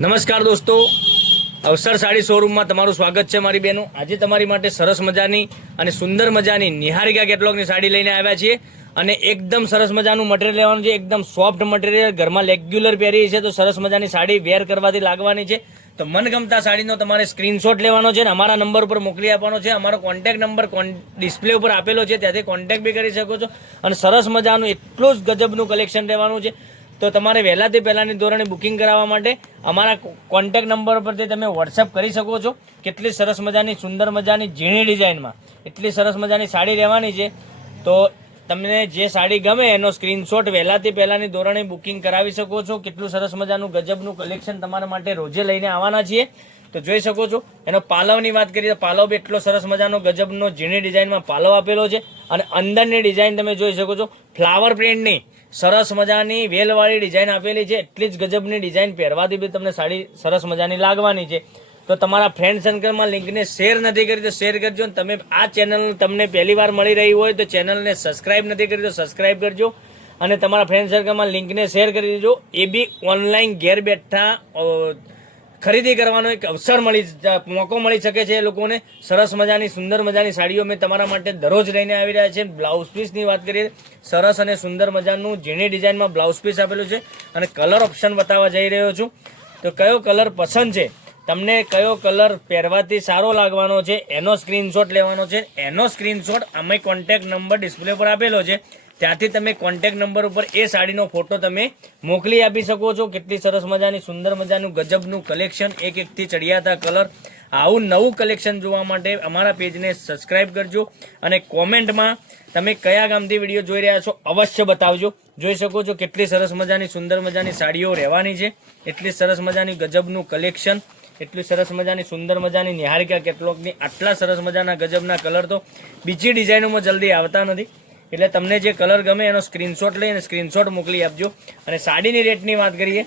નમસ્કાર દોસ્તો, અવસર સાડી શોરૂમમાં તમારું સ્વાગત છે મારી બહેનો। આજે તમારી માટે સરસ મજાની અને સુંદર મજાની નિહારિકા કેટલોગની સાડી લઈને આવ્યા છીએ અને એકદમ સરસ મજાનું મટીરિયલ લેવાનું છે। એકદમ સોફ્ટ મટીરિયલ, ઘરમાં રેગ્યુલર પહેરી છે તો સરસ મજાની સાડી વેર કરવાથી લાગવાની છે। તો મનગમતા સાડીનો તમારે સ્ક્રીનશોટ લેવાનો છે અને અમારા નંબર ઉપર મોકલી આપવાનો છે। અમારો કોન્ટેક્ટ નંબર ડિસ્પ્લે ઉપર આપેલો છે, ત્યાંથી કોન્ટેક્ટ બી કરી શકો છો। અને સરસ મજાનું એટલું જ ગજબનું કલેક્શન રહેવાનું છે। તો તમારે વહેલાથી પહેલાંની ધોરણે બુકિંગ કરાવવા માટે અમારા કોન્ટેક્ટ નંબર પરથી તમે વોટ્સઅપ કરી શકો છો। કેટલી સરસ મજાની સુંદર મજાની ઝીણી ડિઝાઇનમાં એટલી સરસ મજાની સાડી રહેવાની છે। તો તમને જે સાડી ગમે એનો સ્ક્રીનશોટ વહેલાથી પહેલાંની ધોરણે બુકિંગ કરાવી શકો છો। કેટલું સરસ મજાનું ગજબનું કલેક્શન તમારા માટે રોજે લઈને આવવાના છીએ। તો જોઈ શકો છો। એનો પાલવની વાત કરીએ તો પાલવ બી એટલો સરસ મજાનો ગજબનો ઝીણી ડિઝાઇનમાં પાલવ આપેલો છે અને અંદરની ડિઝાઇન તમે જોઈ શકો છો ફ્લાવર પ્રિન્ટની સરસ મજાની વેલવાળી ડિઝાઇન આપેલી છે। એટલી જ ગજબની ડિઝાઇન પહેરવાથી બી તમને સાડી સરસ મજાની લાગવાની છે। તો તમારા ફ્રેન્ડ સર્કલમાં લિંકને શેર નથી કરી તો શેર કરજો। તમે આ ચેનલ તમને પહેલી વાર મળી રહી હોય તો ચેનલને સબસ્ક્રાઇબ નથી કરી તો સબસ્ક્રાઇબ કરજો અને તમારા ફ્રેન્ડ સર્કલમાં લિંકને શેર કરી દેજો। એ બી ઓનલાઈન ઘેર બેઠા ખરીદી કરવાનો એક અવસર મોકો મળી શકે છે એ લોકોને। સરસ મજાની સુંદર મજાની સાડીઓ મેં તમારા માટે દરરોજ લઈને આવી રહ્યા છે। બ્લાઉઝ પીસની વાત કરીએ, સરસ અને સુંદર મજાનું ઝીણી ડિઝાઇનમાં બ્લાઉઝ પીસ આપેલું છે અને કલર ઓપ્શન બતાવવા જઈ રહ્યો છું। તો કયો કલર પસંદ છે, તમને કયો કલર પહેરવાથી સારો લાગવાનો છે એનો સ્ક્રીનશોટ લેવાનો છે। એનો સ્ક્રીનશોટ અમે કોન્ટેક્ટ નંબર ડિસ્પ્લે પર આપેલો છે, ત્યાંથી તમે કોન્ટેક્ટ નંબર ઉપર એ સાડીનો ફોટો તમે મોકલી આપી શકો છો। કેટલી સરસ મજાની સુંદર મજાનું ગજબનું કલેક્શન, એક એકથી ચડિયાતા કલર। આવું નવું કલેક્શન જોવા માટે અમારા પેજને સબસ્ક્રાઇબ કરજો અને કોમેન્ટમાં તમે કયા ગામથી વિડીયો જોઈ રહ્યા છો અવશ્ય બતાવજો। જોઈ શકો છો કેટલી સરસ મજાની સુંદર મજાની સાડીઓ રહેવાની છે। એટલી સરસ મજાની ગજબનું કલેક્શન, એટલી સરસ મજાની સુંદર મજાની નિહારિકા કેટલોગની આટલા સરસ મજાના ગજબના કલર તો બીજી ડિઝાઇનોમાં જલ્દી આવતા નથી। એટલે તમને જે કલર ગમે એનો સ્ક્રીનશોટ લઈ અને સ્ક્રીનશોટ મોકલી આપજો। અને સાડીની રેટની વાત કરીએ,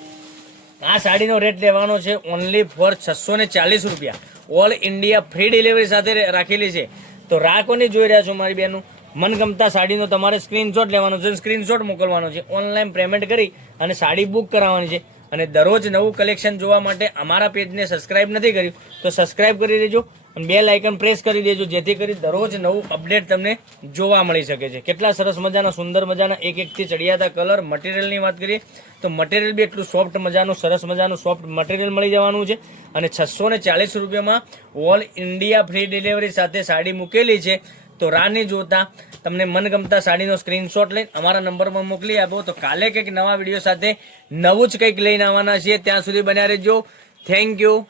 આ સાડીનો રેટ લેવાનો છે ઓનલી ફોર 640 રૂપિયા। ઓલ ઇન્ડિયા ફ્રી ડિલિવરી સાથે રાખેલી છે। તો રાહ કોની જોઈ રહ્યા છો મારી બહેનો? મનગમતા સાડીનો તમારે સ્ક્રીનશોટ લેવાનો છે, સ્ક્રીનશોટ મોકલવાનો છે, ઓનલાઈન પેમેન્ટ કરી અને સાડી બુક કરાવવાની છે। અને દરરોજ નવું કલેક્શન જોવા માટે અમારા પેજને સબસ્ક્રાઇબ નથી કર્યું તો સબસ્ક્રાઇબ કરી દેજો અને બેલ આઇકન પ્રેસ કરી દેજો, જેથી કરી દરરોજ નવું અપડેટ તમને જોવા મળી શકે છે। કેટલા સરસ મજાના સુંદર મજાના એક એકથી ચડિયાતા કલર। મટીરિયલની વાત કરીએ તો મટીરિયલ બી એટલું સોફ્ટ મજાનું સરસ મજાનું સોફ્ટ મટીરિયલ મળી જવાનું છે અને 640 રૂપિયામાં ઓલ ઇન્ડિયા ફ્રી ડિલિવરી સાથે સાડી મૂકેલી છે। તો રાહ નહીં જોતા તમને મનગમતા સાડીનો સ્ક્રીનશોટ લઈને અમારા નંબરમાં મોકલી આપો। તો કાલે કંઈક નવા વિડીયો સાથે નવું જ કંઈક લઈને આવવાના છીએ, ત્યાં સુધી બન્યા રહેજો। Thank you.